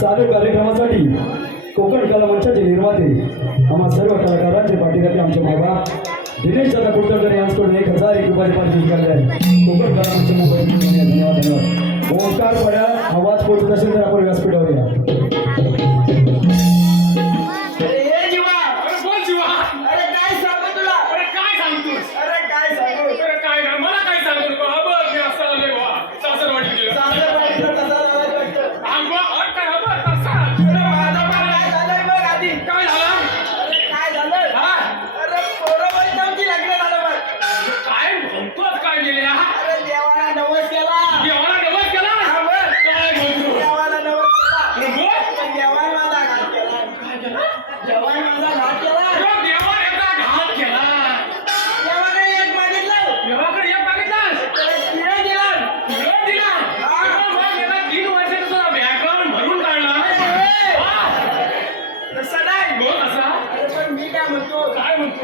चालू कार्यक्रमासाठी कोकण कला मंचाचे निर्माते आम्हा सर्व कलाकारांचे पाठीराखे आमचे मायबा दिनेश दादा कुलकर्णी यांच्याकडून 1001 रुपये पारितोषिक करले आहे. कोकण कला मंच मुंबई. धन्यवाद धन्यवाद. ओंकार पड्या आवाज पोहोचत असेल तर आपण व्यासपीठावर या.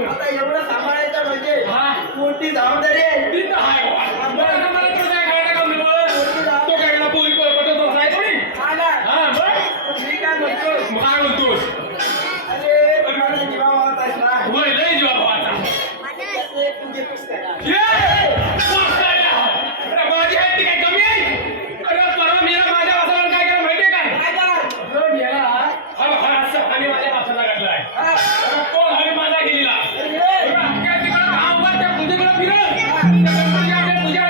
आता एवढं सांभाळायचं म्हणजे मोठी जबाबदारी आहे. तुझ्या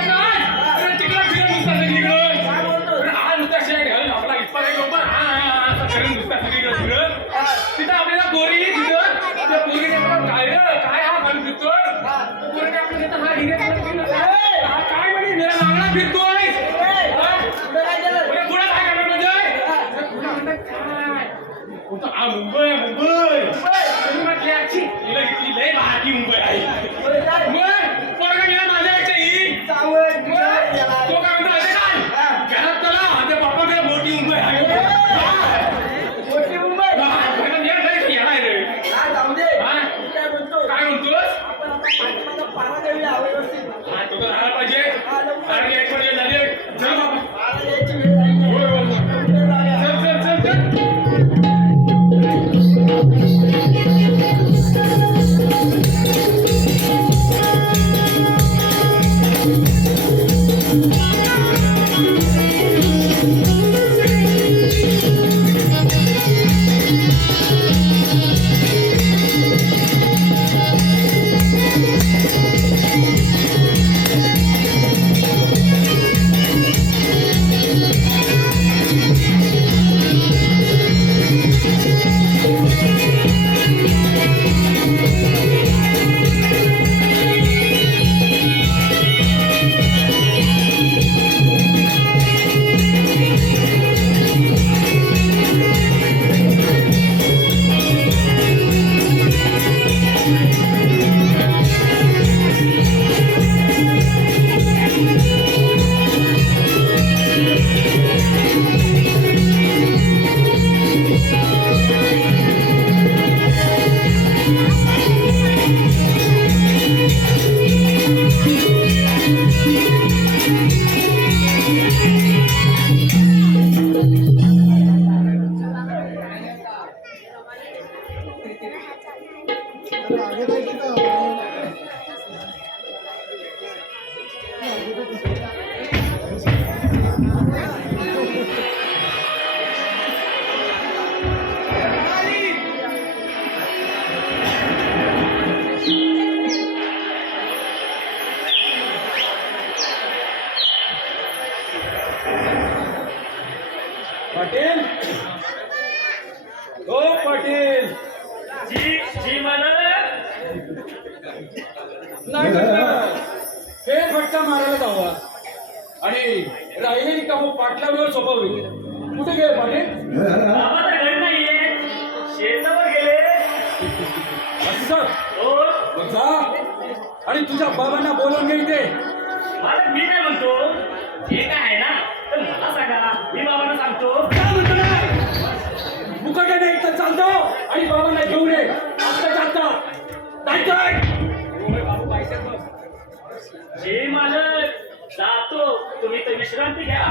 पाटील ओ पाटील जी जी मालक. नाही म्हटलं हे फटका मारायला जावा आणि राहिलेली कामं पाटलावर सोपवली. कुठे गेले पाटील? बाबा तर घरी नाहीये, शेतावर गेले. असं हो मग जा आणि तुझ्या बाबांना बोलवून घे इथे. मालक मी काय म्हणतो, हे काय आहे ना तर मला सांगा, मी बाबांना सांगतो. काय म्हणतो ना मुकाट्याने एकटा चालतो आणि बाबांना घेऊन ये आत्ता जाता नाही तर जी मालक जातो, तुम्ही तर विश्रांती घ्या.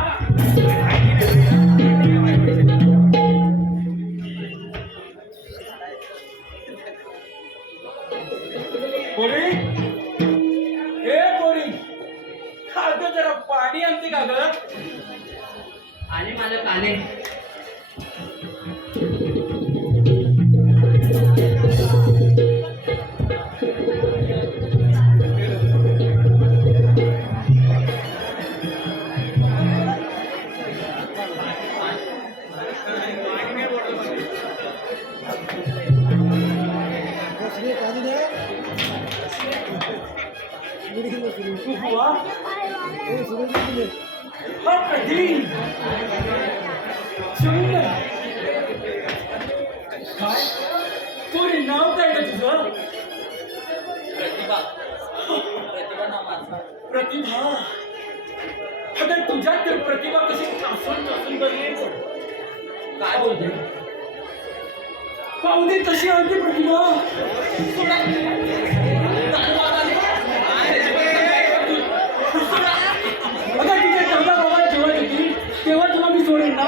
पोरी हे पोरी खाद्य जरा पाणी आणते का ग? आणि मालक आले. बुवा हा कधी सुंदर काय पोरी नाव काय ग तुझं? प्रतिभा प्रतिभा नावाचा. प्रतिभा. अगं तुझ्यात तर प्रतिभा कशी ठासून बरी काय बोलते? पाहुणे तशी आणते प्रतिभा. अगं तिच्या तेवढ्या बाबा जेव्हा येतील तेव्हा तुला मी सोडेन ना.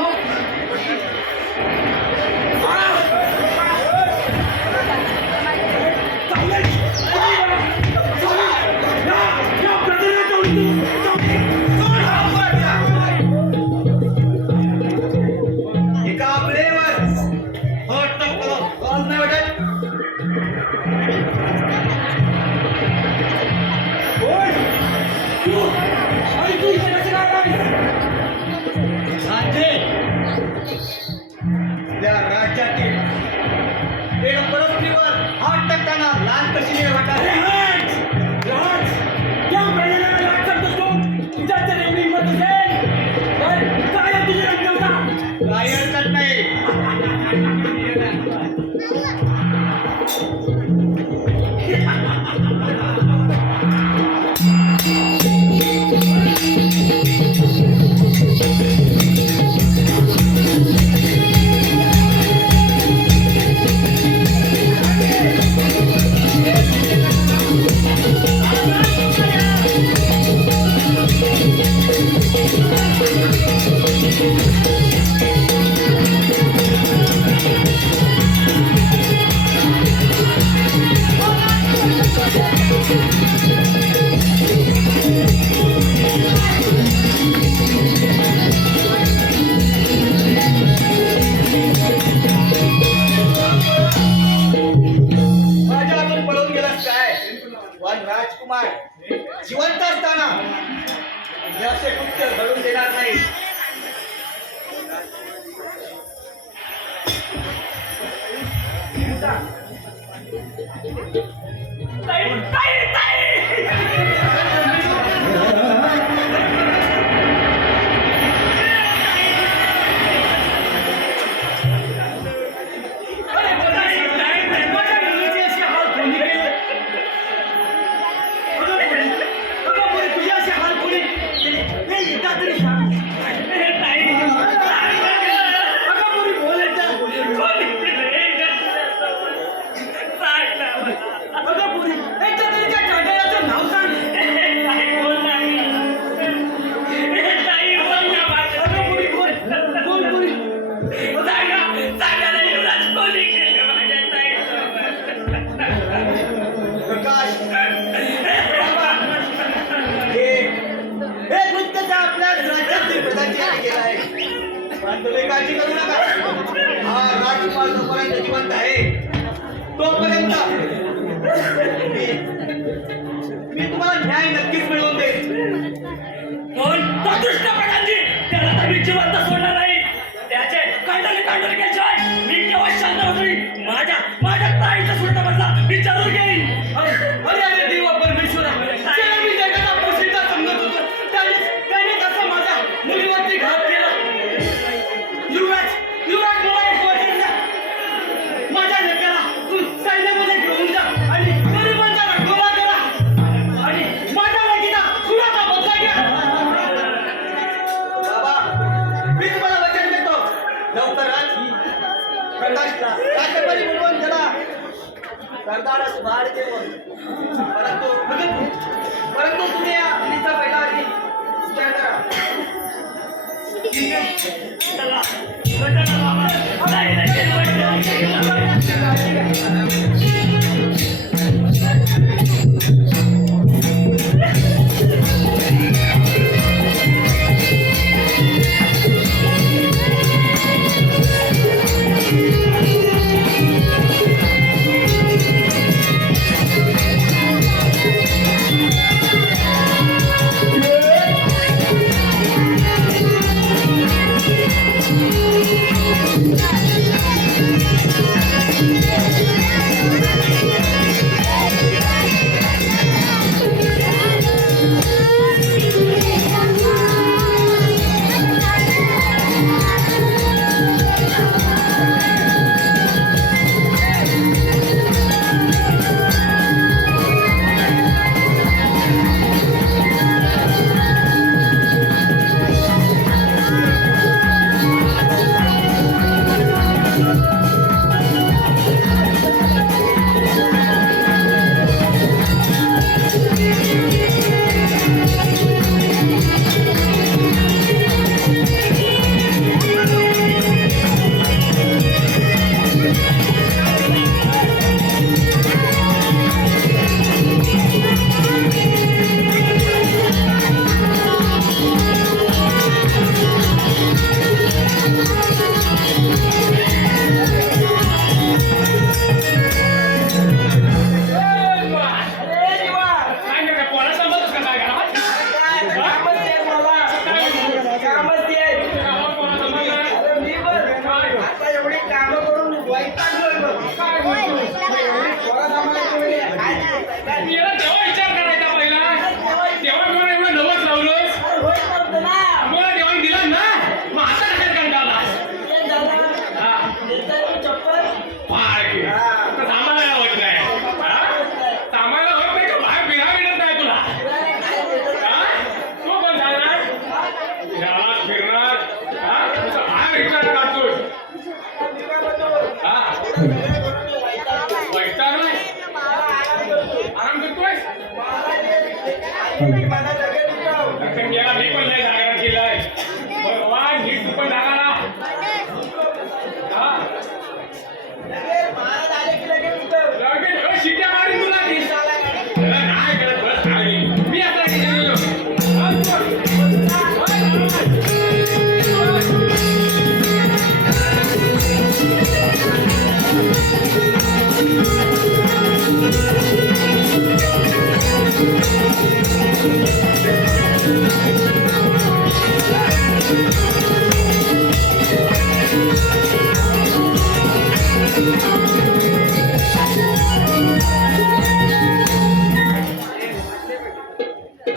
एका आपलेवर हट टपकलो कॉल नाही वाटत. राज्ये त्या राज्यातील एका परस्त्रीवर हात टाकताना लाल कशी नाही वाटत? काही हरकत नाही. माझ्याकडून पळून गेलास काय? वन राजकुमार जिवंत असताना हे असे कृत्य घडून देणार नाही. तुम्ही काळजी करू नका. हा राजकुमार जोपर्यंत जिवंत आहे तोपर्यंत मी तुम्हाला न्याय नक्कीच मिळवून देईन. पण तो दुष्ट प्रधानजी त्याला तर मी जिवंत सोडणार नाही. त्याचे कांडले घ्यायशिवाय मी केव्हा शांत होतोय. माझ्या ताईचा सुलटा बदला मी जरूर घेईन. अरे अरे देवा परमेश्वरा, ज्याला मी जगाचा प्रसिद्ध समजत होतो त्याने कसा माझ्या मुलीवरती घात केला. युवराज मला एक वचन द्या. माझ्या लेकाला सैन्यामध्ये घेऊन जा आणि गरिबांचा रखवाला करा आणि माझ्या लेकीचा सुराचा बदला घ्या. बाबा, मी तुम्हाला वचन देतो. लवकरच प्रकाशला राजपरी बोलवून त्याला सरदारास भाड देऊन परंतु तुम्ही या मुलीचा पहिला आधी विचार करा. ठीक आहे. चला, चला बाबा.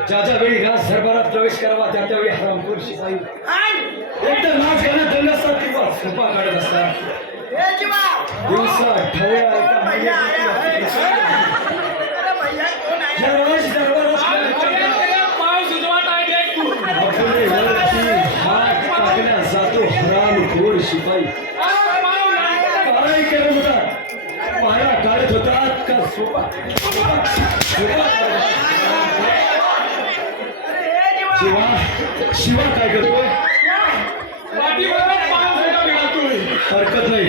ज्या वेळी राज दरबारात प्रवेश करावा त्या त्यावेळी हरामखोर शिपाई एकदम नाच गाण्यात दंग असतात किंवा सोपा काढत असतात. दिवसा ढवळ्या या राज हात टाकल्या जातो हरामखोर शिपाई. काय करत होता? माया काढत होतात का सोपा शिवा काय करतोय? हरकत नाही.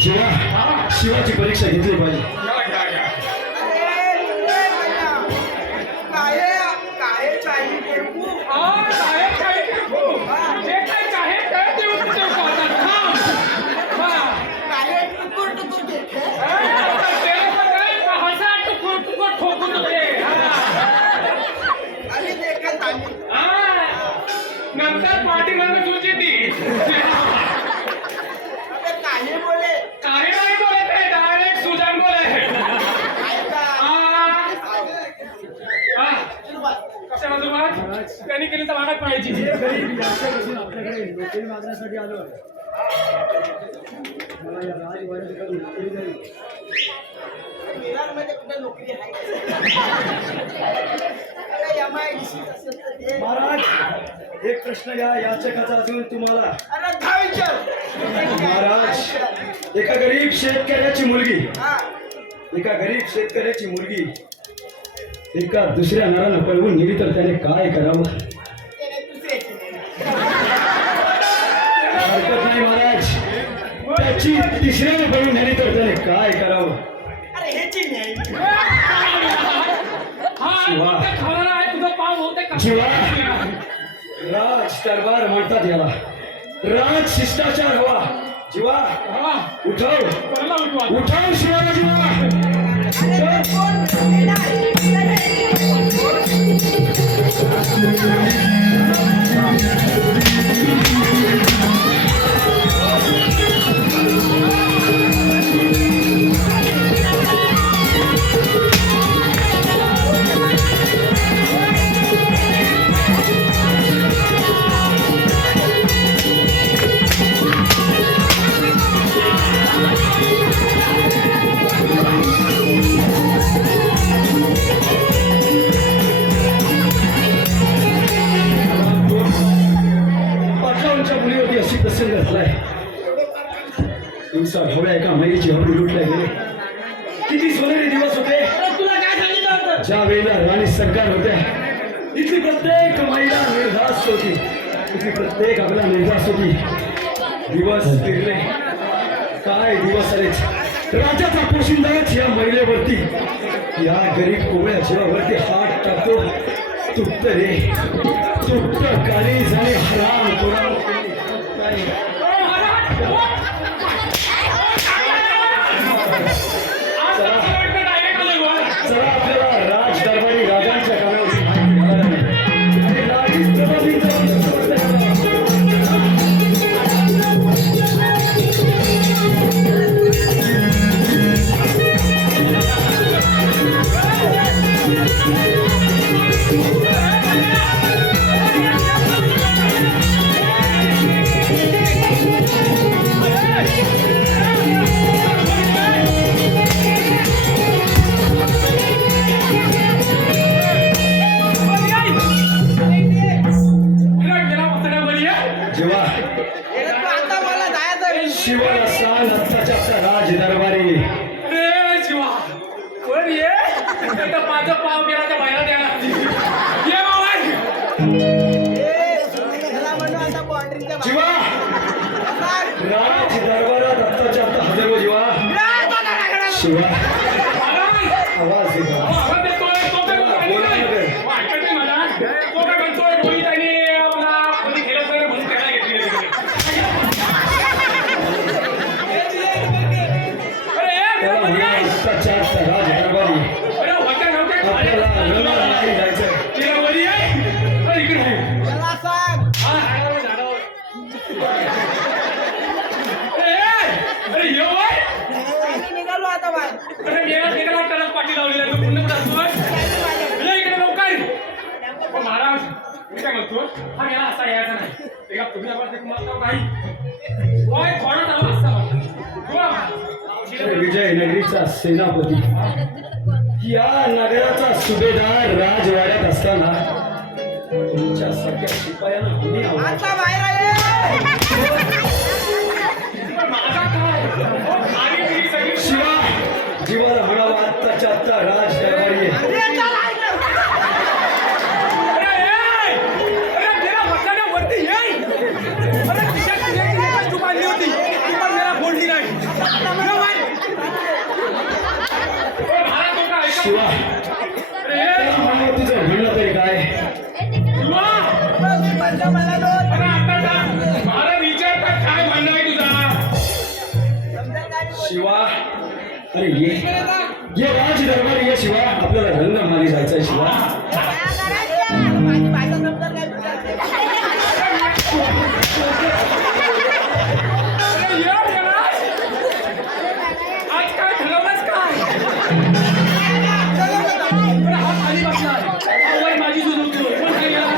जेव्हा शिवाची परीक्षा घेतली पाहिजे. काय गेली तर मागात पडायची. गरीब यांच्यापासून आपल्याकडे नोकरी मागण्यासाठी आलो आहे. मला या राजवाड्याकडून नोकरी द्यावी. विरारमध्ये कुठे नोकरी आहे? अरे MIDC असेल तर दे. महाराज एक प्रश्न या याचकाचा अजून तुम्हाला. अरे दहा विचार. महाराज एका गरीब शेतकऱ्याची मुलगी हा. एका दुसऱ्या नरानं पळवून नेली तर त्याने काय करावं? त्याने दुसऱ्याची नाही. हरकत नाही महाराज. त्याची तिसऱ्याने पळवून नेली तर त्याने काय करावं? अरे ह्याची नाही. शिवा. खाणार आहे तुझं पाव होते का? शिवा. राज दरबार म्हणतात याला. राज शिष्टाचार हवा. जीवा उठव उठव शिवाला जीवा. पाटलांच्या मुलीवरती अशी प्रसंग झालाय. दिवसा ढवळ्या एका महिलेची हवडी लुटल्या गेले. किती सोनेरी दिवस होते. तुला काय सांगितलं होतं? ज्या वेळेला राणी सरकार होत्या इथली प्रत्येक महिला निर्धास्त होती. इथली प्रत्येक आपला निर्धास्त होती. दिवस फिरले. काय दिवस आलेच. राजाचा पोशिंदाच या महिलेवरती या गरीब कोवळ्या जीवावरती हात टाकतो. तुटत रे तुटत. काळी झाली हराम कोराम. चला आपल्याला राज दरबारी राजांच्या कामावरची माहिती मिळाली नाही. आणि राणीच जबाबदारी जेव्हा आता मला जायचं. शिवाला सांग आत्ताच्या आत्ता राज दरबारी. अरे शिवा कोण ये माझं पाव गेला तर बाहेर द्यायला ये बाबा. त्याला म्हणून आता बाउंड्रीच्या जीवा राज दरबारात आत्ताच्या आत्ता हजर हो. जीवा शिवा आवाज येतो. आवाज देतोय तो काय ऐकत नाही मला. तो काय म्हणतोय कोणी त्यांनी मला कोणी खेळत नाही म्हणून त्याला घेतली त्याला म्हणा आत्ताच्या आत्ता राज दरबारी. अरे होत्या आपल्याला रणाला नव्हत्या नाही जायचं. तिला वरी आहे. अरे इकडे आहे. त्याला सांग. हा झाडावर. अरे ये वय. आम्ही निघालो आता बाहेर. अरे मेला त्याला पाठी लावलेली आहे. तू पुन्हा कुठं असतोय? ये इकडे लवकर. ओ महाराज मी काय म्हणतो हा गेला असा यायचा नाही. ते का तुम्ही आवाज देऊन मारता काही होय थोडा आला असता अरे विजयनगरीचा सेनापती या नगराचा सुभेदार राजवाड्यात असताना तुमच्या सगळ्या शिपायांना कोणी आवडत. आता बाहेर आले. माझा काय खाली पिली सगळी शिवा जीवाला म्हणावा आत्ताच्या आत्ता राज दरबारी आहे. अरे चल ऐक. अरे मेरा बसल्या वरती ये. अरे खिशात एक वस्तू बांधली होती ती पण मेला फोडली नाही. शिवा त्याला म्हणावं तुझं म्हणणं तरी काय. मला दोन. मला विचारता काय म्हणणं आहे तुझा. शिवा अरे ये राज दरबारी ये. शिवा आपल्याला रंगमाली जायचंय. शिवा माझी बायका समजा काय विचारते. अरे ये महाराज. आज काय ठरवलंच काय. अरे हा खाली बसलाय. हा वय माझी सुरू कोण काय गेला.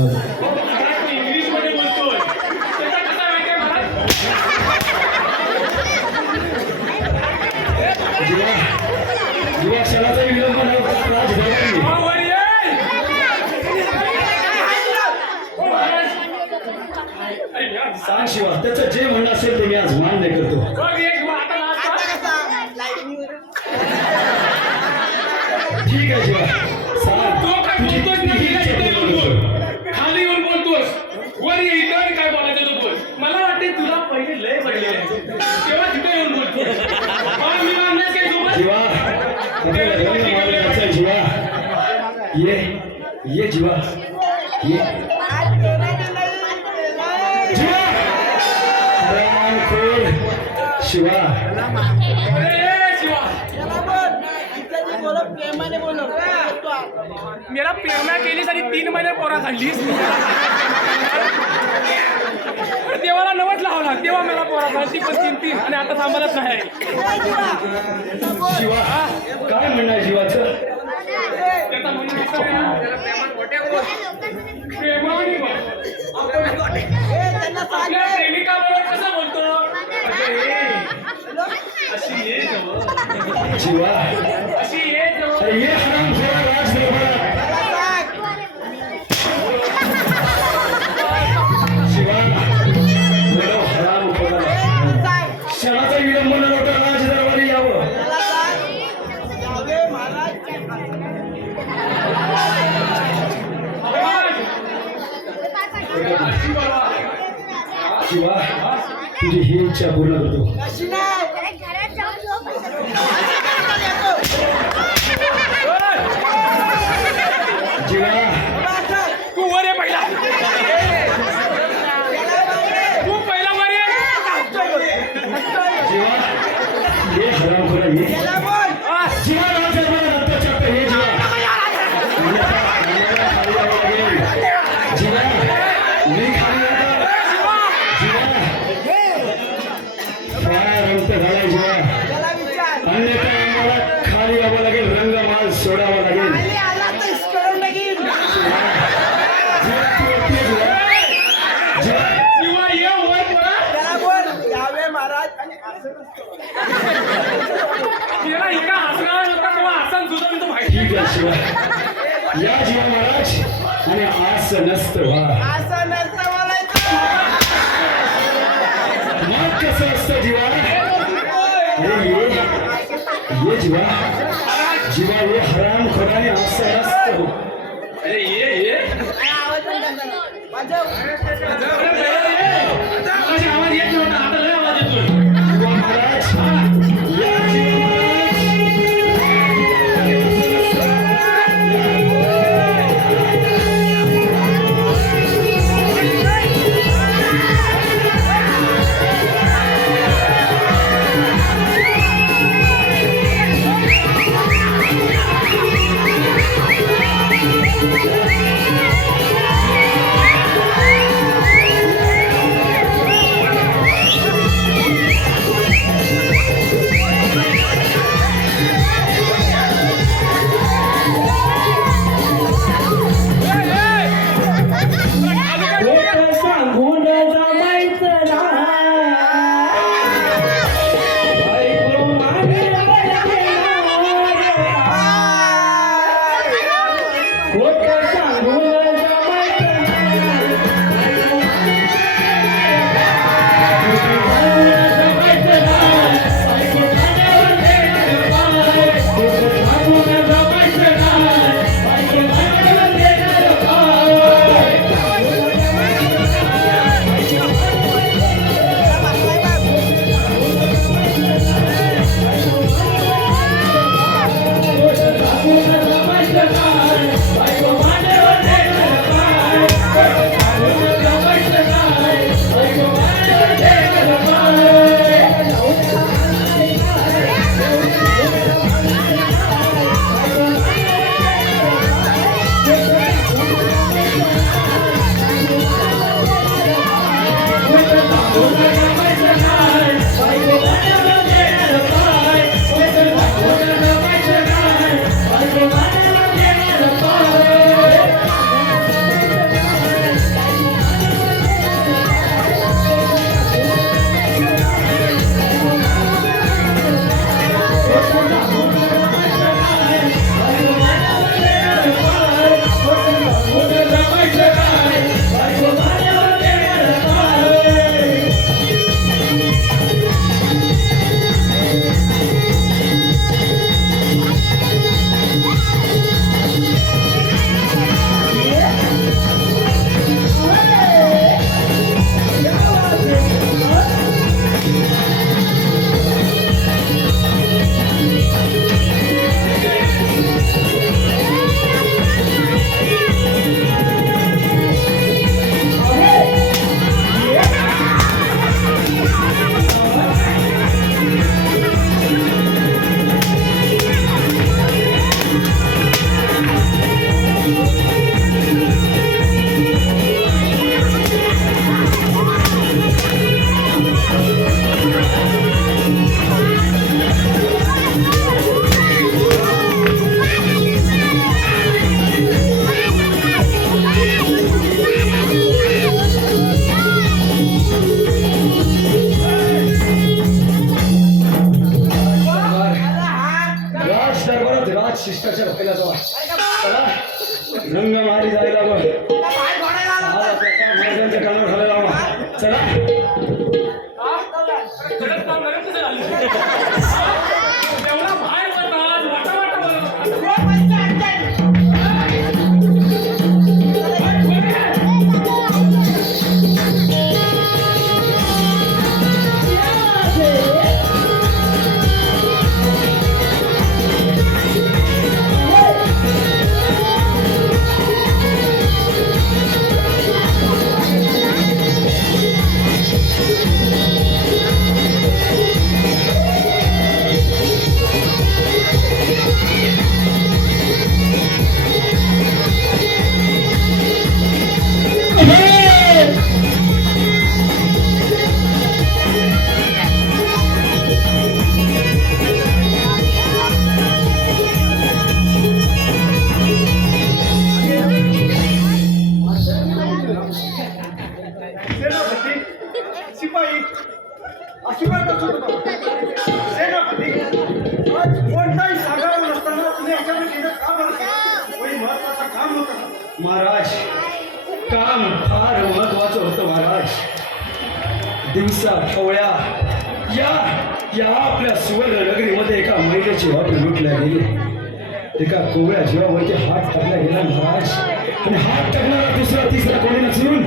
महाराज, तो इंग्लिशमध्ये बोलतोय. त्याचा कसा माहिती आहे महाराज? जीवा जीवा क्षणाचाही विलंब न करता राजदरबारी हा, वर ये. हो, महाराज. अरे यार, सांग शिवा त्याचं जे म्हणणं असेल ते मी आज मान्य करतो. बघ ये शिवा, आता नाच कर. ठीक आहे जीवा सांग तो काय तुझी बोलतोस ना, किती ठीक आहे, इच्छा इथे पूर्ण येऊन करतो. बोल. खाली येऊन बोलतोस, वर ये इथं आणि काय बोलायचं तो बोल. मला वाटते तुला पहिले लय पडले तेव्हा तिथे येऊन बोलतोस. मला मी मानणार काय सोबत? जीवा आपल्याला रंग मारून जायचं जीवा. ये जीवा ये जीवा रामखोर शिवा अरे शिवा, मेरा प्रेरणा केलीस आणि 3 महिने पोरा काढलीस. देवाला नवच लावला तेव्हा मला पोरा काढली, पण 3 आणि आता थांबतच नाही. शिवा काय म्हणणं आहे जीवाचं? त्याचा म्हणणं असं आहे ना, त्याला प्रेमाने बोल. आपल्या प्रेमिकाबरोबर कसं बोलतो? अशी ये जवळ, जीवा अशी ये जवळ. अरे ये हरामखोरा राजदरबारात. शिवा बोलव हरामखोरा. क्षणाचा विलंब न होता राजदरबारी यावं. शिवा तुझी ही इच्छा पूर्ण करतो. जीवा तू वर ये पहिला, तू पहिला वर ये. जीवा ये हरामखोरा ये. हा. जीवा राजदरबारात आत्ता चक्क ये जीवा. अन्यथा अन्याला खाली यावं लागेल. जीवा मी खाली येतो. जीवा फार अंत झालाय जीवा. अन्यथा आम्हाला खाली यावं लागेल, रंगमाल सोडावा लागेल. जीवा, तू येते जीवा. जीवा शिवा ये वर परत. तिला इका हसणार होता तेव्हा हसन सुद्धा मी तो माहिती. ठीक आहे शिवा. या जीवा महाराज आणि आस नसतं व्हा. मग कसं असतं जीवा? अरे ये जीवा जीवा ये हरामखोराने असं नसतं. अरे ये आवाज येत नव्हता, आता लय आवाज येतोय. जीवा महाराज या जीवा Thank you. चला कडक काम गरम कसं झालं एवढा बाहेर होता आज वाटा वाटा बोलत सेनापती शिपाई आशीर्वाद करतो सेनापती आज कोणताही सांगावं नसताना तुम्ही याच्यामध्ये गेलं का बोलता कोणी महत्वाचं काम होतं महाराज काम फार महत्वाचं होतं महाराज दिवसा खवळ्या या या आपल्या सुवर्ण नगरीमध्ये एका महिलेची वाट लुटल्या गेली एका कोवळ्या जीवावरती हात टाकला गेला महाराज आणि हात टाकणारा दुसरा तिसरा कोणी नसून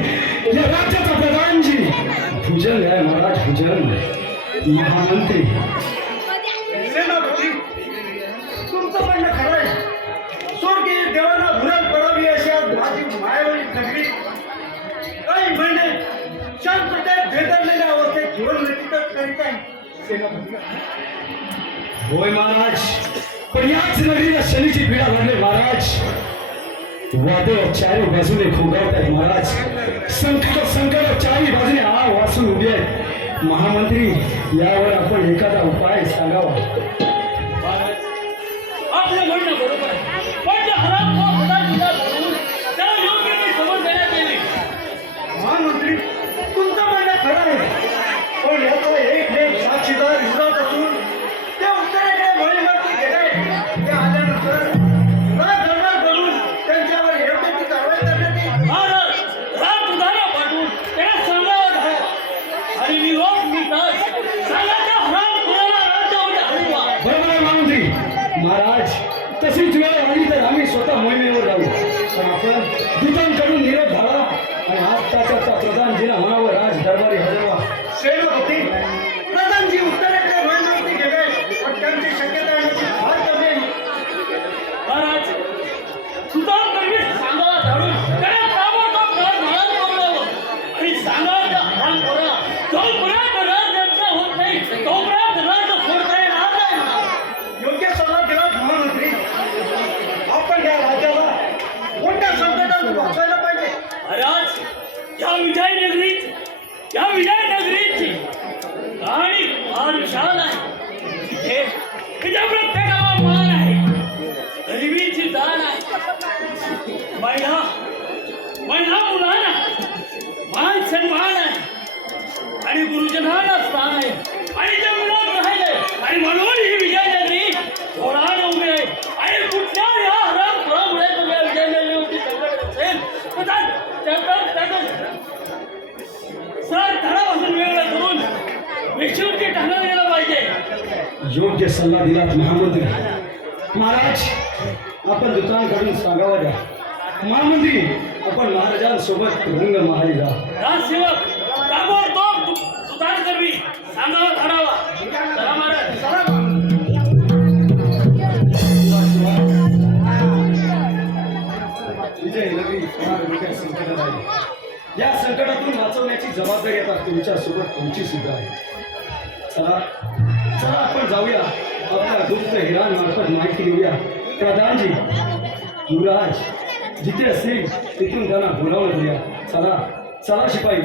या राज्याचा प्रधानजी पूजन आहे महाराज पूजन महामंत्री सेनापती तुमचं म्हणणं खरं आहे स्वर्गीय देवांना भुराल पडावी अशा माझी मायावरी नगरी काही महिने शांततेत भेदरलेल्या अवस्थेत जीवन व्यतीत करीत आहे सेनापती होय महाराज पण याच नगरीला शनीची पीडा लागली महाराज वादळ चारी बाजूने खोगावत आहेत महाराज संकट चारी बाजूने वासून उभी आहेत महामंत्री यावर आपण एखादा उपाय सांगावा आपलं म्हणणं बरोबर आहे पण त्या हरामखोर प्रधानजीला धरून त्याला योग्य ती समज देण्यात येईल महामंत्री तुमचं म्हणणं खरं आहे पण याचा एक साक्षीदार युगात असून ते उत्तरेकडे मोहिमेवरती गेले ते आल्यानंतर राजधर्मात बनून त्यांच्यावर योग्य ती कारवाई करण्यात येईल महाराज रात उधारा पाठवून त्याला सांगावं झालं आणि निरोप मिळतात सांगा त्या हरामखोराला राज्यामध्ये हलवा बरोबर आहे महामंत्री महाराज तशीच वेळ आली तर आम्ही स्वतः मोहिमेवर जाऊ पण आपण दूतांकडून निरोप झाला आणि आत्ताच्या प्रधानजीला म्हणावं राज दरबारी हजरवा सेनापती प्रधानजी उत्तरेकडे मोहिमेवरती गेले पण त्यांची शक्यता येण्याची फार कमी आहे महाराज सुधारकर्मी सांगावा धाडून त्याला ताबडतोब घर महाल बोलावं आणि सांगावं त्या हरामखोराला जोपर्यंत राज यांचा होत नाही तोपर्यंत राज सोडता येणार नाही म्हणावं. योग्य सल्ला दिला महामंत्री आपण या राज्याला कोणत्या संकटातून वाचवायला पाहिजे महाराज या विजयनगरीची कहाणी फार विशाल आहे इथे प्रत्येकाला मान आहे गरिबीची जाण आहे महिला मुलांना मान सन्मान आहे आणि गुरुजनांना स्थान आहे आणि ते मिळत राहिले आणि म्हणून ही विजयनगरी घोडाने उभी आहे आणि कुठल्या या हरामखोरामुळे तुम्ही या विजयनगरीवरती संकट असेल तर सर धडापासून वेगळं करून विष्णूची टांगलं गेलं पाहिजे योग्य सल्ला दिलात महामंत्री महाराज आपण दूतांकडून सांगावा द्या महामंत्री आपण महाराजांसोबत रंग महाली जा राजसेवक ताबडतोब तुतारकर्मी सांगावा धाडावा चला महाराज चला विजय नगरी फार मोठ्या संकटात आहे या संकटातून वाचवण्याची जबाबदारी आता तुमच्यासोबत तुमची सुद्धा आहे चला चला आपण जाऊया आपल्या गुप्त हिरांमार्फत माहिती घेऊया प्रधानजी युवराज जिथे असेल तिथून त्यांना बोलावून घेऊया चला चला शिपाई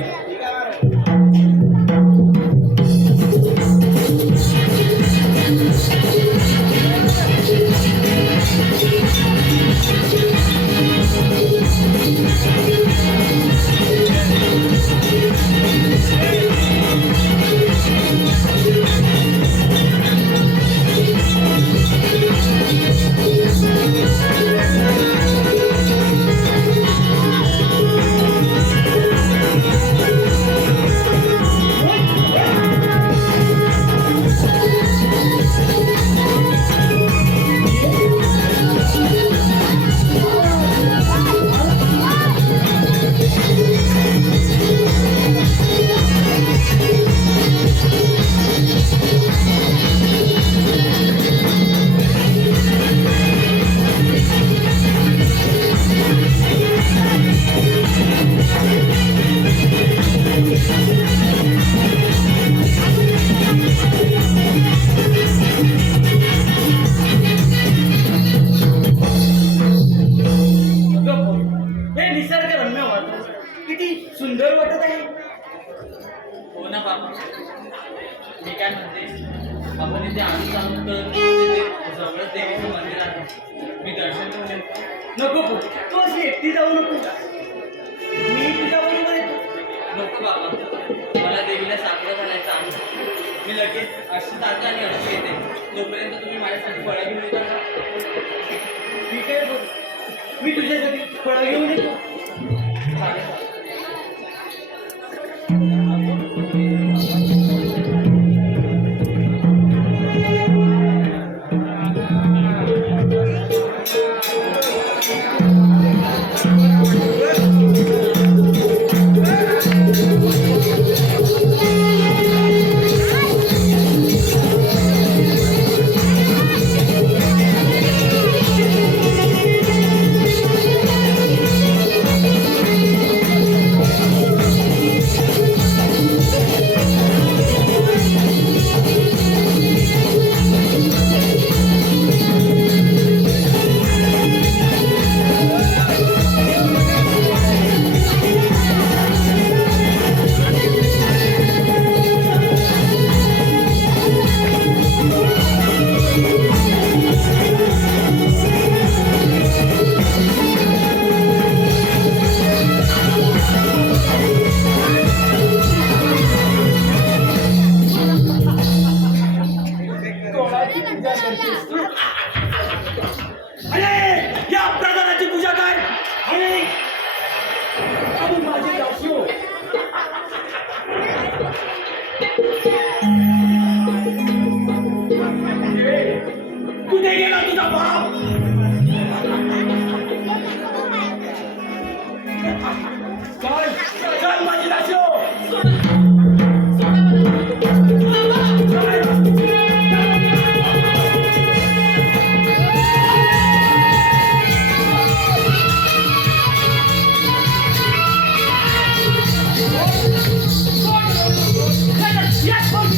किती सुंदर वाटत आहे. हो ना बाबा, मी काय म्हणते, आपण इथे आलो आहोत तर तिथे जवळच देवीचं मंदिर आहे, मी दर्शन करू शकतो? नको भाऊ, तू अशी एकटी जाऊ नको. मी तुझ्या बरोबर येतो. नको बाबा, मला देवीला साकडं घालायचं आहे. मी लगेच अशी जाते आणि अशी येते. तोपर्यंत तुम्ही माझ्यासाठी फळं घेऊन येता का? ठीक आहे भाऊ, मी तुझ्यासाठी फळं घेऊन येतो. चालेल. अरे या प्रधानाची पूजा काय? अरे अबू माझी दासी हो. कुठे गेला तुझा बाप? काय काय माझी दासी हो? Yes,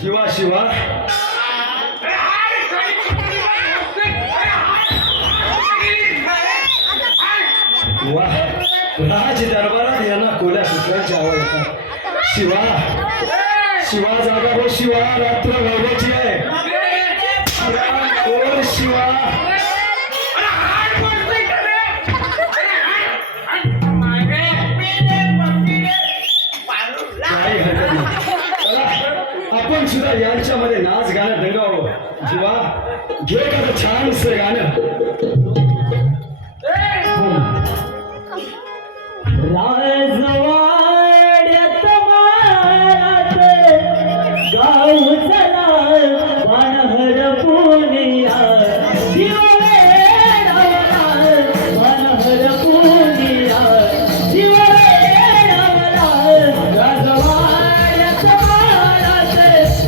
शिवा शिवा वा राज दरबारात यांना कोल्या सुटण्याची आवड शिवा शिवा जागा हो शिवा रात्र वैभवची आहे ओ शिवा काही हरकत नाही. चला आपण सुद्धा यांच्यामध्ये नाच गाणं दंगावं शिवा घे का छानसं गाणं राजवाड्यात मारात गाव चला वानहर पुनिया शिववेडावला वानहर पुनिया शिववेडावला राजवाड्यात मारात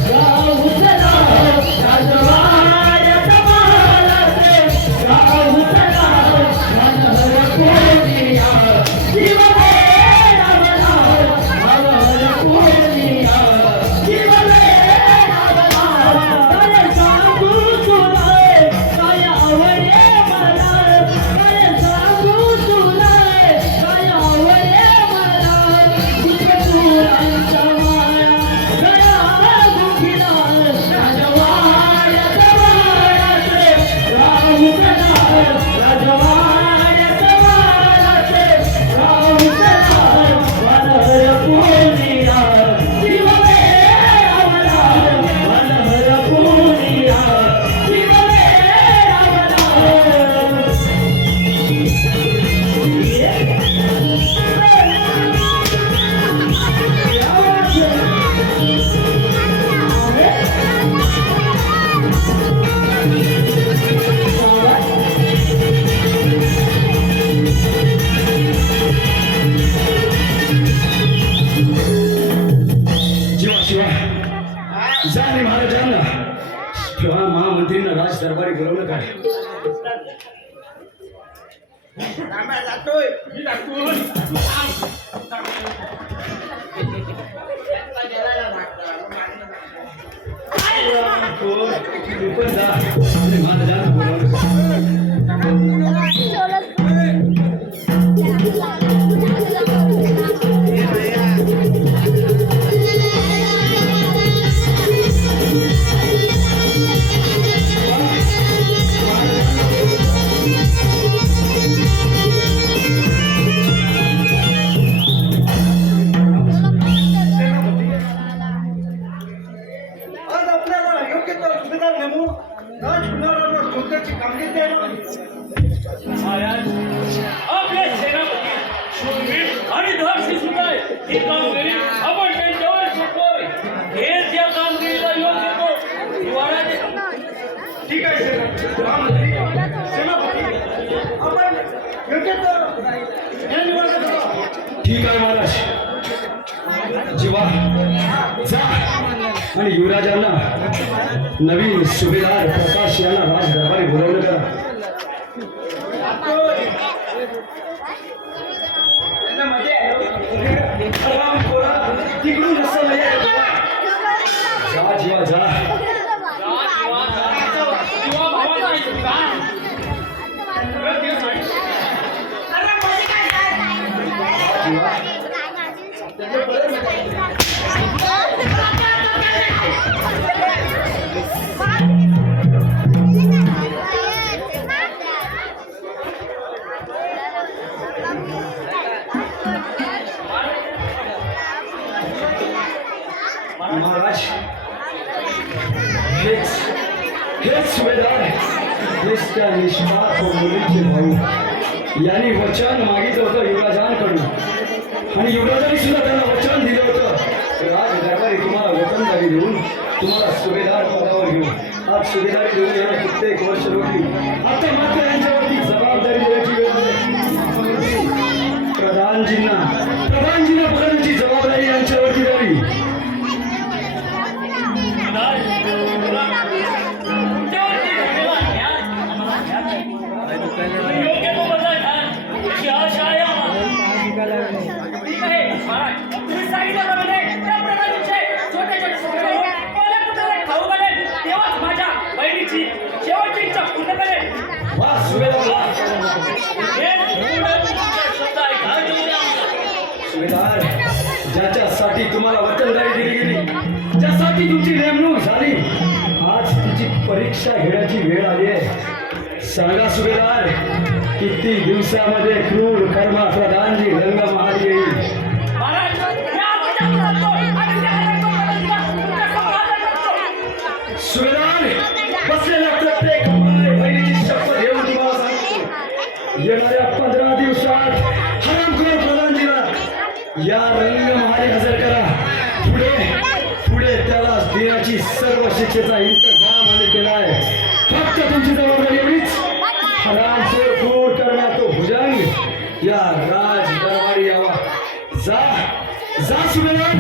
गाव चला राजवाड्यात मारात जा आणि महाराजांना किंवा महामंत्रींना राज दरबारी बोलवलं काय जातोय तू पण जा आणि महाराजांना बोलवलं काय आज आपल्याला योग्य तो सुविधा नेमून राजकुमारांना शोधण्याची कामगिरी द्यायला महाराज आपले सेनापती शूरवीर आणि धाडसी सुद्धा आहे ही कामगिरी आपण त्यांच्यावर सोपवावी हे त्या कामगिरीला योग्य तो निवारा दे. ठीक आहे महामंत्री सेनापती आपण योग्य तो न्याय निवाडा करा. ठीक आहे महाराज जीवा जा आणि युवराजांना नवीन सुभेदार प्रकाश यांना राज दरबारी बोलवलं करा त्यांना मध्ये आराम करा. तिकडून असं नाही आहे. जा जीवा जा किंवा भावाचा का जीवा महाराज हेच सुभेदार हेच त्या निष्पाप मुलीचे भाऊ यांनी वचन मागितलं होतं युवराजांकडून आणि युवराजांनी सुद्धा त्यांना वचन दिलं होतं राज दरबारी तुम्हाला वतनदारी देऊन तुम्हाला सुभेदार पदावर घेऊन आज सुभेदारी देऊन यांना कित्येक वर्ष रोखली आता मात्र यांच्यावरती जबाबदारी द्यायची वेळ आली. प्रधानजींना पदाची जबाबदारी यांच्यावरती द्यावी योग्य तो बदल अशी आशा आहे आम्हाला. ठीक आहे महाराज तुम्ही सांगितल्याप्रमाणे त्या प्रकारचे छोटे छोटे सुभेदार कुठे खाऊ घालेल तेव्हाच माझ्या बहिणीची शेवटची इच्छा पूर्ण करेल. वा सुभेदार वा. हे पूर्ण तुमचे शब्द आहे का तुम्ही आम्हाला? सुभेदार ज्याच्यासाठी तुम्हाला वतनदारी दिली गेली ज्यासाठी तुमची नेमणूक झाली आज तिची परीक्षा घेण्याची वेळ आली आहे सांगा सुभेदार किती दिवसामध्ये क्रूर कर्मा प्रधानजी रंग महाल येईल महाराज या माझ्या करतो आणि त्या रंग बदलला तुमच्या समोर हात करतो. सुभेदार बसलेल्या प्रत्येक माय बहिणीची शपथ घेऊन तुम्हाला सांगतो येणाऱ्या 15 दिवसात हरामखोर प्रधानजीला या रंग महाली हजर करा पुढे त्याला देण्याची सर्व शिक्षेचा इंतजाम आम्ही केला आहे फक्त तुमची जबाबदारी एवढीच हरामखोर खून करणार तो भुजंग या राज दरबारी यावा जा सुभेदार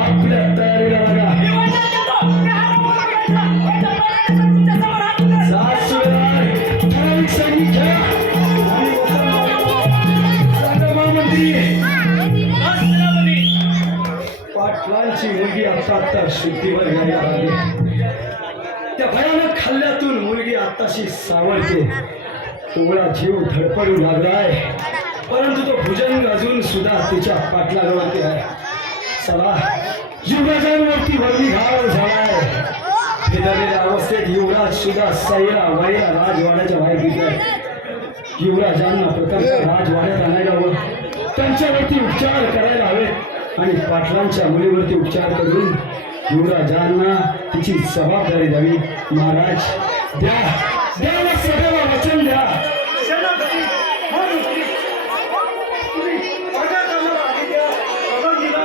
आपल्या तयारीला लागा मी वचन देतो मी हा रंग बदलला वचन बदलण्यासाठी तुमच्या समोर हात करतो. जा सुभेदार ठराविक सैनिक घ्या आणि सांगा महामंत्री पाटलांची मुलगी आता शुद्धीवर घ्यायला आली त्या भयानक हल्ल्यातून मुलगी आताशी सावरते कोवळा जीव धडपडू लागलाय परंतु तो भुजंग अजून सुद्धा तिच्या पाटलावरती आहे चला युवराजांवरती वर्णी घाव झालाय फिरलेल्या अवस्थेत युवराज सुद्धा सैरा वैरा राजवाड्याच्या बाहेर गेलाय युवराजांना प्रथम राजवाड्यात आणायला हवं त्यांच्यावरती उपचार करायला हवेत आणि पाटलांच्या मुलीवरती उपचार करून युवराजांना तिची जबाबदारी द्यावी महाराज द्याला सगळ्याला वचन द्या सेनापती महामंत्री तुम्ही माझ्या कामाला आधी द्या. प्रधानजीला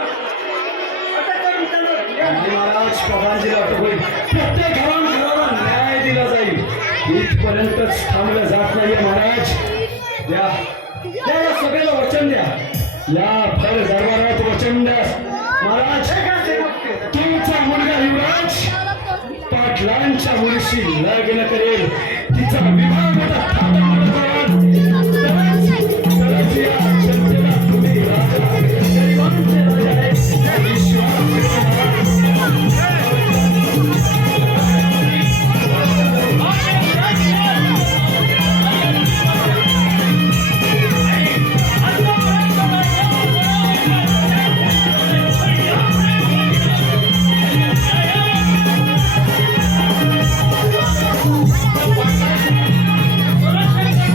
अटक करून त्यांना न्याय आणि महाराज प्रधानजीला अटक होईल प्रत्येक घराला न्याय दिला जाईल इथपर्यंतच थांबलं जात नाहीये महाराज द्याला सगळ्याला वचन द्या या भर दरबारात वचन द्या महाराज तुमचा मुलगा युवराज कोणच्या मुलीशी लग्न करेल तिचा विवाह मोठा तरच या जनतेला तुम्ही राजा गरिबांचे राजा आहे हे विश्वास सुरक्षित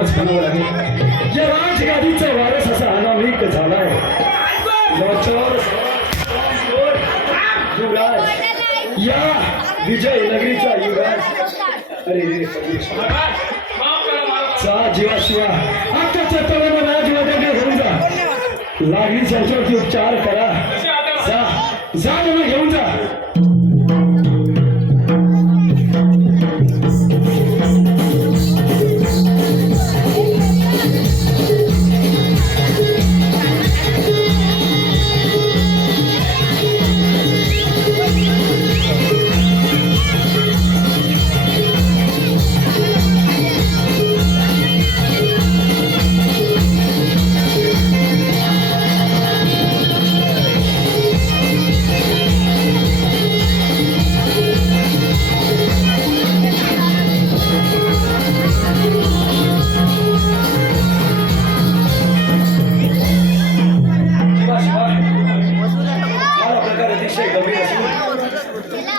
म्हणावं लागेल. या राजगादीचा वारस असा अनामिक झालाय. लाचार युवराज, या विजय नगरीचा युवराज. अरे रे चा जीवा शिवा आत्ताच्या तरुणाला राजवाड्याकडे घेऊन जा. लागली त्यांच्यावरती उपचार करा. जा जा त्यांना घेऊन जा.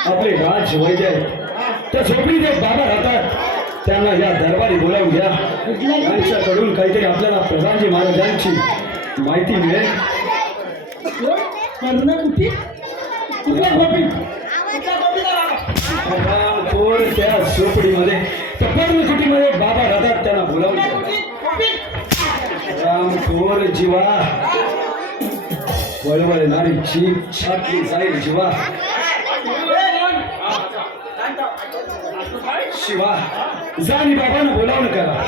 आपले राज वैद्य त्या झोपडीत एक बाबा राहतात. त्यांना या दरबारी बोलावून घ्या. त्यांच्याकडून काहीतरी आपल्याला प्रधानजी महाराजांची माहिती मिळेल. त्या झोपडीमध्ये पर्णकुटीमध्ये एक बाबा राहतात. त्यांना बोलावून घ्या. रामखोर जीवा वळवळणारी जीभ छाटली जाईल जीवा. शिवा जा आणि बाबांना बोलावणं करा.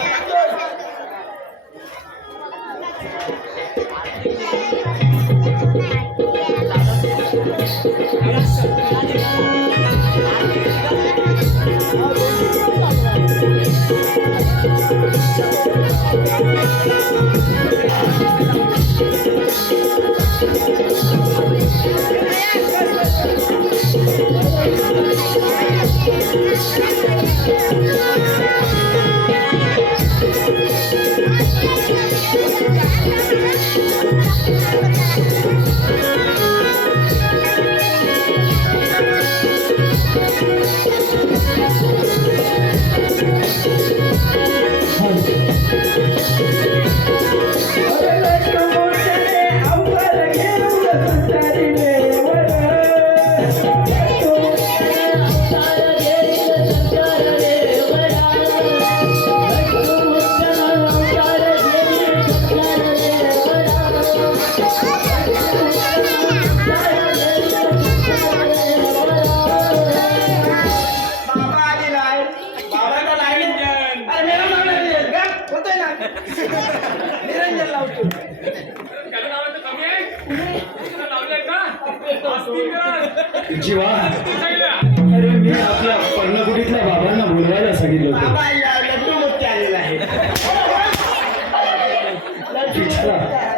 जीवा अरे मी आपल्या पर्णकुटीतल्या बाबांना बोलवायला सांगितलं होतं.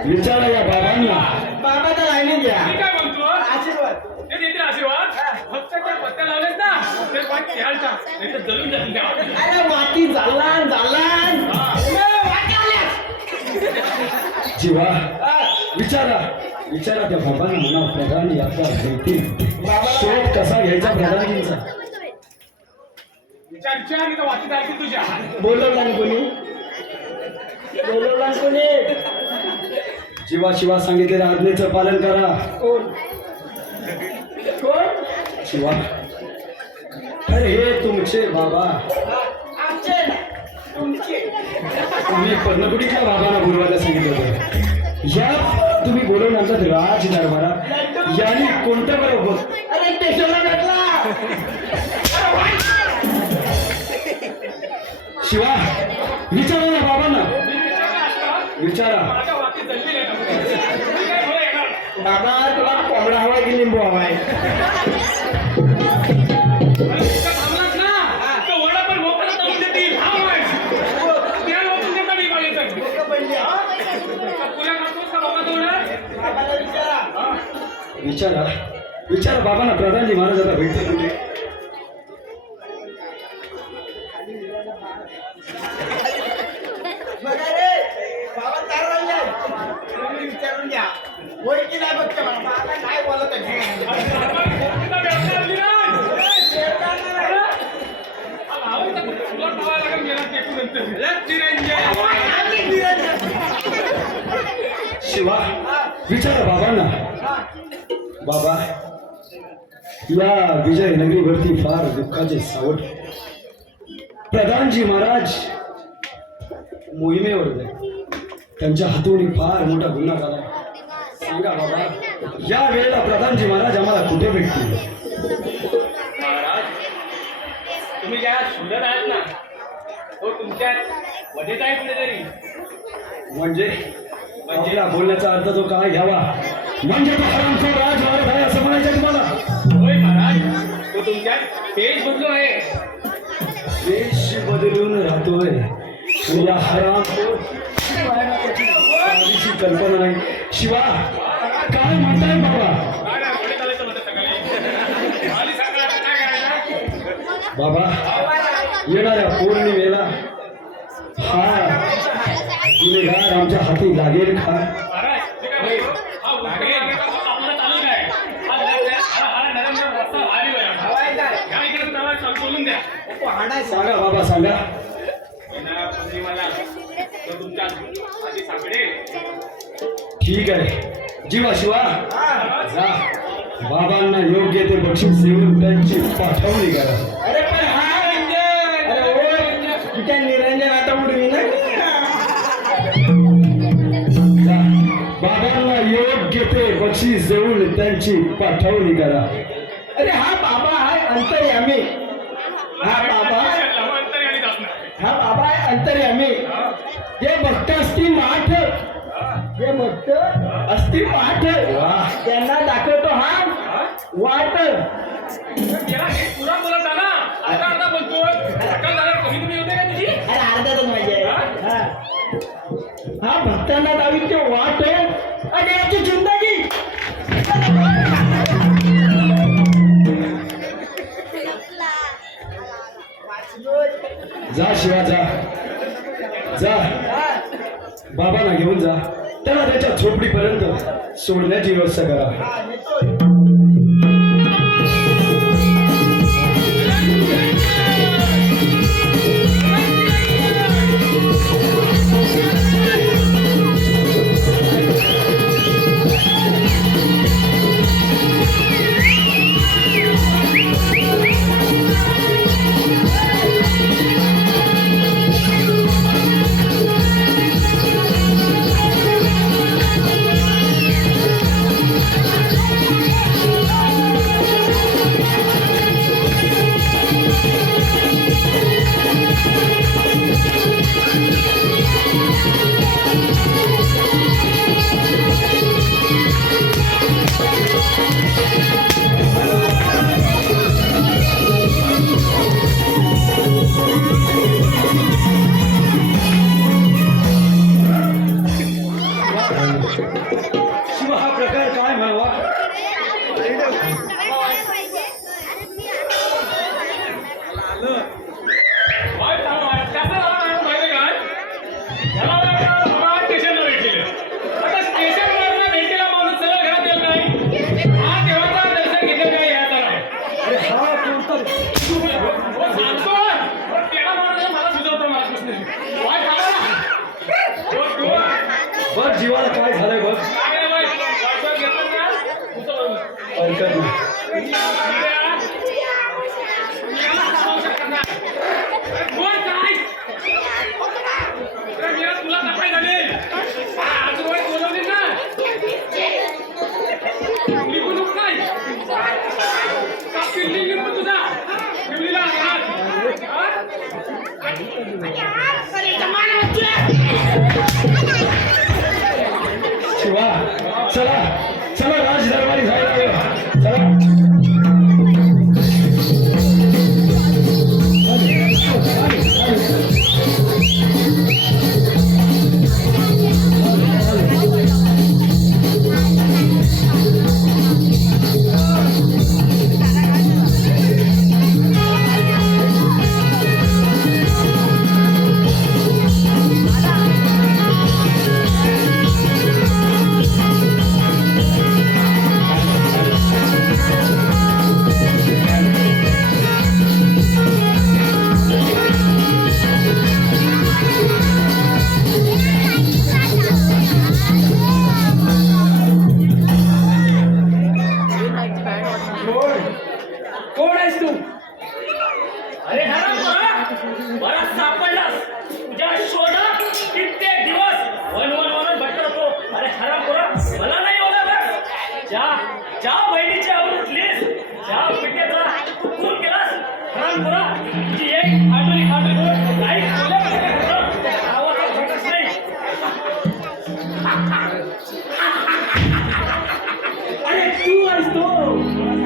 विचारा या बाबांना. बाबाचा लाईन घ्या. काय म्हणतो आशीर्वाद ते देते आशीर्वाद. फक्त त्या पत्त्या लावलेत ना ते पण खेळायचा नाही तर जळून जातील त्या. अरे माती झालान जीवा विचारा त्या बाबांना म्हणा प्रधानी आपला भेटतील. शोध कसा घ्यायचा प्रधानींचा. विचार मी तर वाचीत आहे तुझ्या. बोलवला कोणी जीवा शिवा सांगितलेल्या आज्ञेचं पालन करा. कोण शिवा अरे हे तुमचे बाबा. आमचे तुमचे. तुम्ही पर्णकुटीतल्या बाबांना बोलवायला सांगितलं होतं. या तुम्ही बोलवल्यानंतर राज दरबारात यांनी कोणत्या बरोबर अरे स्टेशनला भेटला. शिवा विचारा ना बाबांना. विचारा. माझ्या वाटीत जळलेली आहे ना. मी काय बोलाय येणार. बाबा तुला कोंबडा हवाय की लिंबू हवाय. अरे इतका थांबलास ना तर वडा पण मोकळा तळून देतील. हा होय. त्या लोकं देता मी पाहिजे तर. पुऱ्या करतोस का बाबा तेवढं? बाबाला विचारा. विचारा बाबांना प्रधानजी महाराज आता भेटतील कुठे. बघा रे बाबा चार वाजले. विचारून घ्या. होय की नाही बघते मला. बाबा काय बोलत आहे. तिथं व्यवसाय आली ना. हा, भावाचा तुला ठेवायला लागेल गेला टेकून नंतर. निरंजन शिवा विचारा बाबांना. बाबा, या विजयनगरीवरती फार दुःखाचे सावट. प्रधानजी महाराज मोहिमेवर होते. त्यांच्या हातून फार मोठा गुन्हा झाला. सांगा बाबा, या वेळेला प्रधानजी महाराज आम्हाला कुठे भेटतील? महाराज, तुम्ही ज्या सुंदर आहात ना, तो तुमच्यात वधेत आहे कुठेतरी. म्हणजे आपल्या बोलण्याचा अर्थ तो काय घ्यावा? म्हणजे तो हरामखोर राजवाडा आहे असं म्हणायचं तुम्हाला? होय महाराज, तो तुमच्यात तेज बदलू आहे. देश बदलून राहतोय. आणि या हरामखोर शिवायला त्याची काहीशी कल्पना नाही. शिवा, काय म्हणताय बाबा? बाबा, येणाऱ्या पौर्णिमेला हा गुन्हेगार आमच्या हाती लागेल का? महाराज, ते काय हा लागेल आपल्याला चालू काय? हा नरेंद्र रस्ता भारी होय. काय केलं त्याला बोलून द्या. सांगा बाबा, सांगा. येणाऱ्या पौर्णिमेला तो तुमच्या हाती सापडेल. ठीक आहे, जीवा शिवा जा. बाबांना योग्य ते बक्षीस देऊन त्यांची पाठवणी करा. अरे पण हा रंजन, अरे ओ रंजन, तुझ्या निरंजन आता उडवी ना. जा. बाबांना योग्य ते बक्षीस देऊन त्यांची पाठवणी करा. अरे हा बाबा आहे अंतर्यामी. हा बाबा आहे अंतर्यामी. जे भक्त असतील माठ, जे भक्त असतील माठ, त्यांना दाखवतो हा वाट. गेला हे पुरा बोलत ना, आता अर्धा बोलतोय. सकाळ झाल्यावर कमी कमी होते का तुझी? अरे अर्ध्यातच माझी आहे. हा भक्तांना दावी ते वाट आणि याची जिंदगी. जा शिवा, जा जा. बाबांना घेऊन जा. त्याला त्याच्या झोपडीपर्यंत सोडण्याची व्यवस्था करा. शिवा, हा प्रकार काय म्हणावा? काय सांगू महाराज, कसं झालं माहिती काय? ह्याला बाबा स्टेशनला भेटलेले. आता स्टेशनवरनं भेटलेला माणूस सरळ घरात येत नाही. हा देवाचं दर्शन घेतलं काय याचा नाही. अरे हा कोणता? हो, सांगतो. पण त्याला माणूस मला सुचवतो मला प्रश्न. काय झालं ना? हो, तू बघ जीवाला काय झालंय बघ. काय रे बाई, वाटतं घेतलं ना? तुझं बरोबर. ऐकत नाही. बोल काय? तुला काय झाले? आजोबा बोलवले ना? निघून काय? का पिल्ली निघून तुझा? पिल्लीला हात. शिवा, चला चला, राज दरबारी जायला हवं. चला. जी एक खाटोली खाटोली काही बोलल्या पाहिजे त्या आवाजात फटच नाही. अरे तू आहेस तो.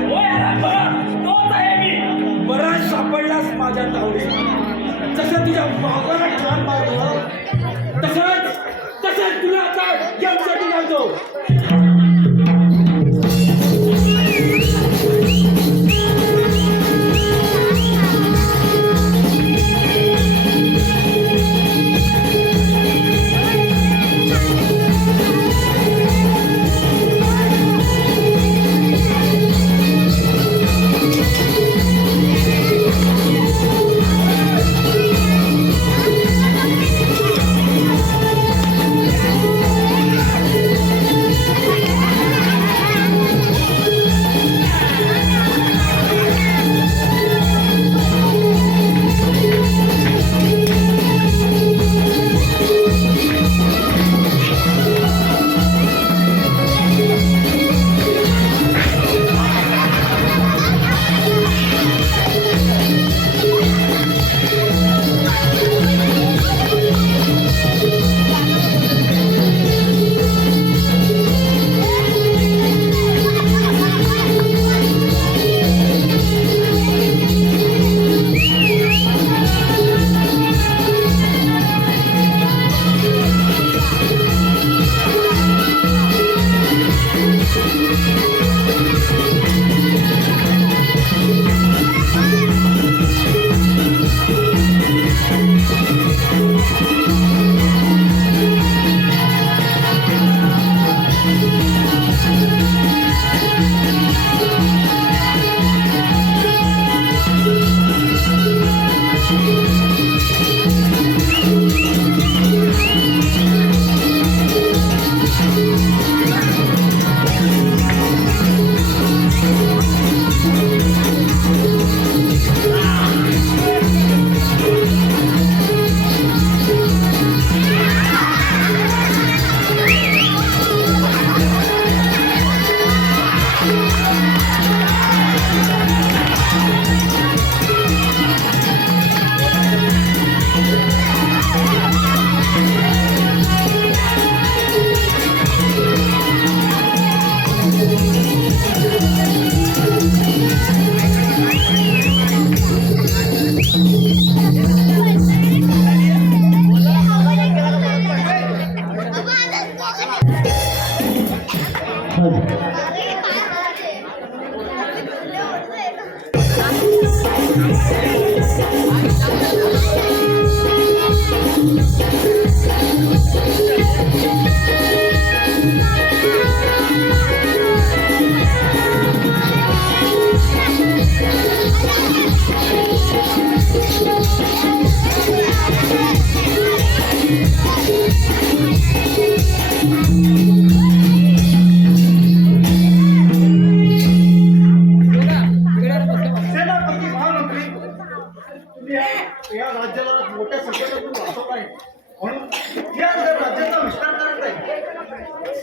होय हरामखोरा, तोच आहे मी. बराच सापडलास माझ्या तावडीत. जसं तुझ्या बाबाला ठाण मारलं तसंच तुला आता गेमसाठी घालतो.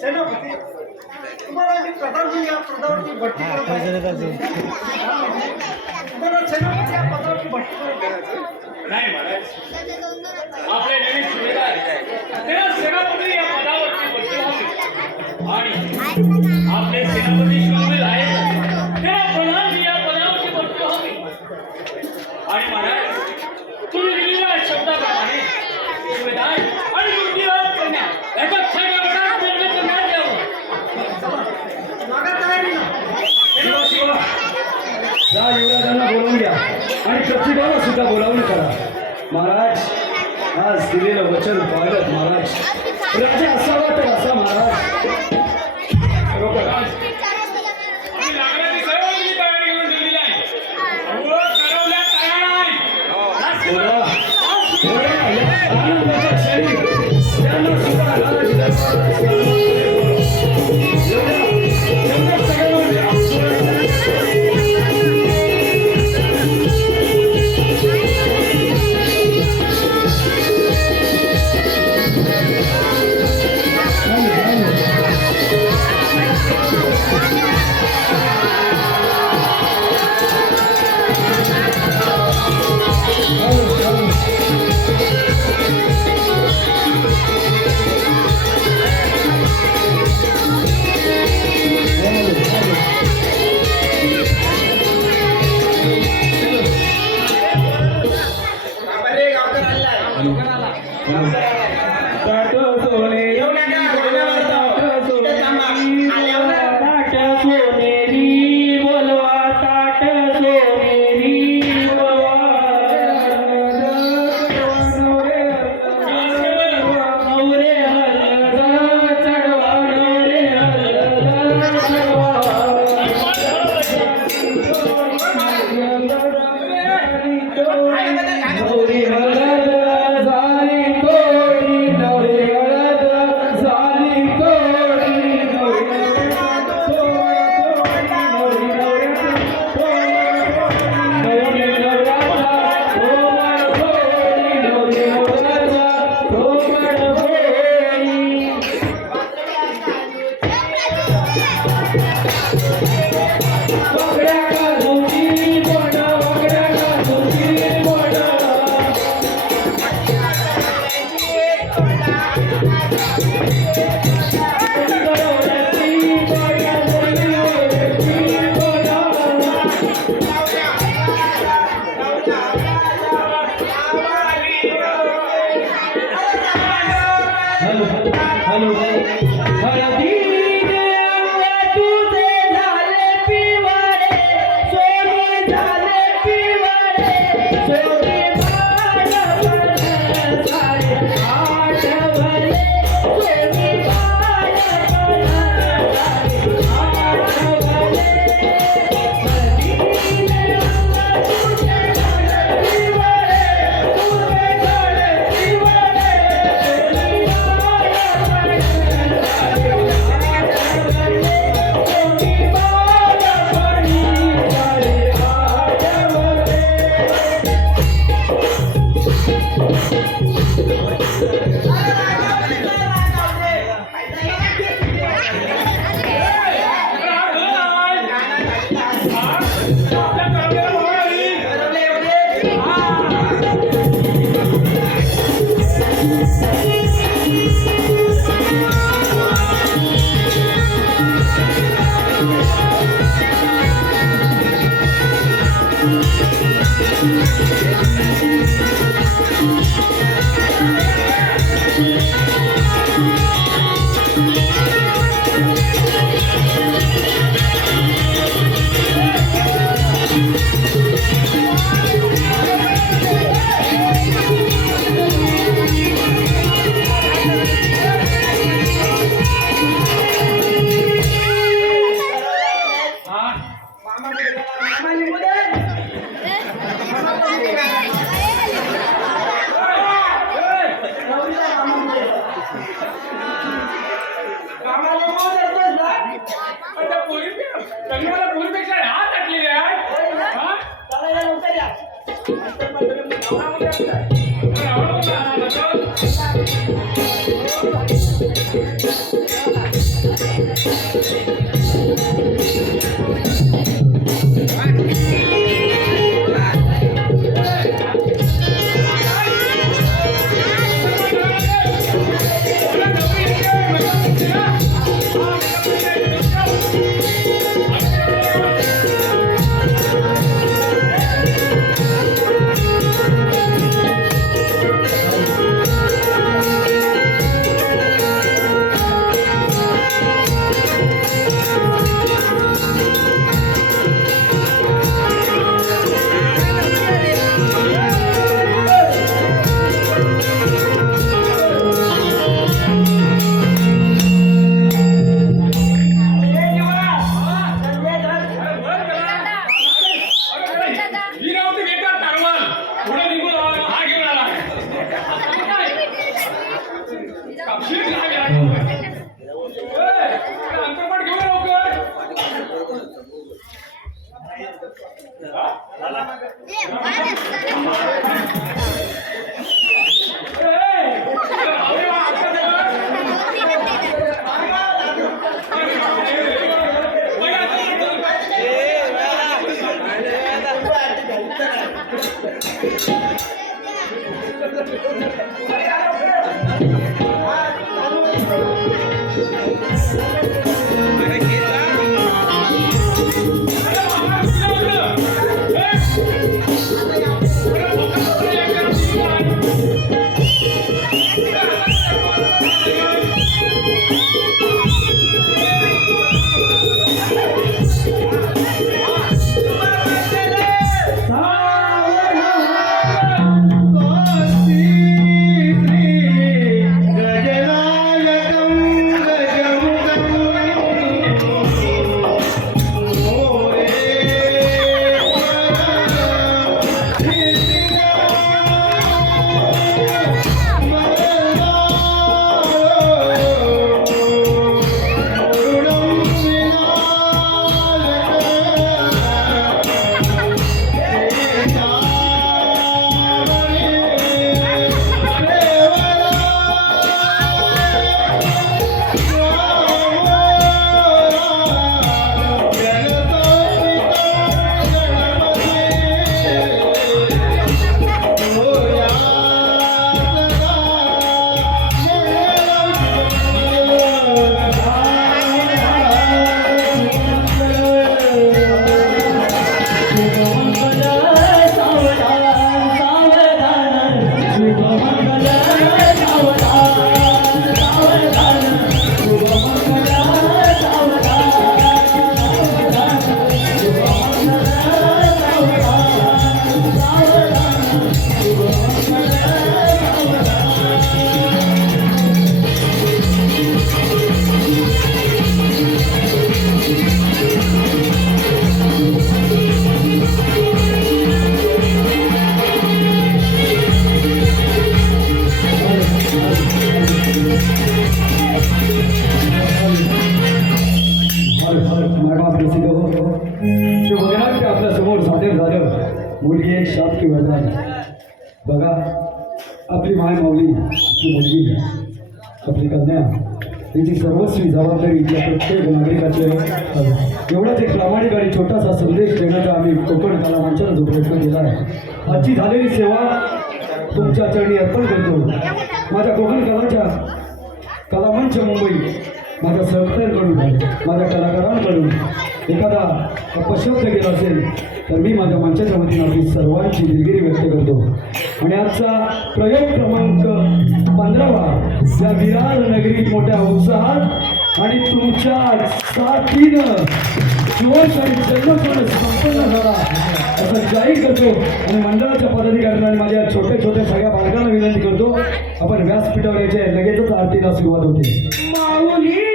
सेनापती तुम्हाला मी प्रधानमंत्री या पदावरती भरती करत आहे. तुम्हाला सेनापती या पदावरती भरती करत आहे. नाही महाराज, आपले नवीन सुभेदार तेव्हा सेनापती या पदावरती बसले होते आणि आपले सेनापती शिवले आहेत तेव्हा प्रधान या पदावरती बसले होते. आणि महाराज, तुम्ही दिलेल्या शब्दाप्रमाणे सुभेदार आणि युक्तिवाद कन्या याचा सगळा निर्णय करण्यात यावं. मागा तयारी ना. शिवा या युवराजांना बोलावून घ्या आणि प्रतिभाला सुद्धा बोलावून करा. महाराज, आज दिलेलं वचन पाळत महाराज. राजा असावा तर असा महाराज. बरोबर. आम्ही लागण्याची सर्वांची तयारी करून दिलेली आहे. अहो, ठरवल्या तयार आहे. बोला, बोला. या आनंदाच्या क्षणी त्यांना सुद्धा राज दरबारात एवढ्या सगळ्यांवर ताट सोनेरी बोलवा ताट सोनेरी नवरे हलद चढवा नवरे हलद नवरी हलद झाली कोडी नवरी हलद झाली कोडी नवरी हॅलो हळदी तुझे झाले पिवळे सोनी झाले पिवळे सोनी बाळपण झाले आठवले सोनी बाळपण झाले आठवले Hey! शाप की वरदान बघा आपली माय माऊली आपली मुलगी आपली कन्या याची सर्वस्वी जबाबदारी इथल्या प्रत्येक नागरिकाचे एवढाच एक प्रामाणिक आणि छोटासा संदेश देण्याचा आम्ही कोकण कला मंचानं जो प्रयत्न केला आहे आजची झालेली सेवा तुमच्या चरणी अर्पण करतो माझ्या कोकण कलाच्या कलामंच मुंबई माझ्या सहकार्यांकडून माझ्या कलाकारांकडून एखादा अपशब्द केला असेल तर मी माझ्या मंचाच्या वतीनं आपली सर्वांची दिलगिरी व्यक्त करतो आणि आजचा प्रयोग क्रमांक 15 या विरार नगरीत मोठ्या उत्साहात आणि तुमच्या साथीनं जोश आणि जन्मपूर्ण संपन्न झाला असं जाहीर करतो आणि मंडळाच्या पदाधिकाऱ्यांना आणि माझ्या छोट्या छोट्या सगळ्या बालकांना विनंती करतो आपण व्यासपीठावर यायचे लगेचच आरतीला सुरुवात होते माऊली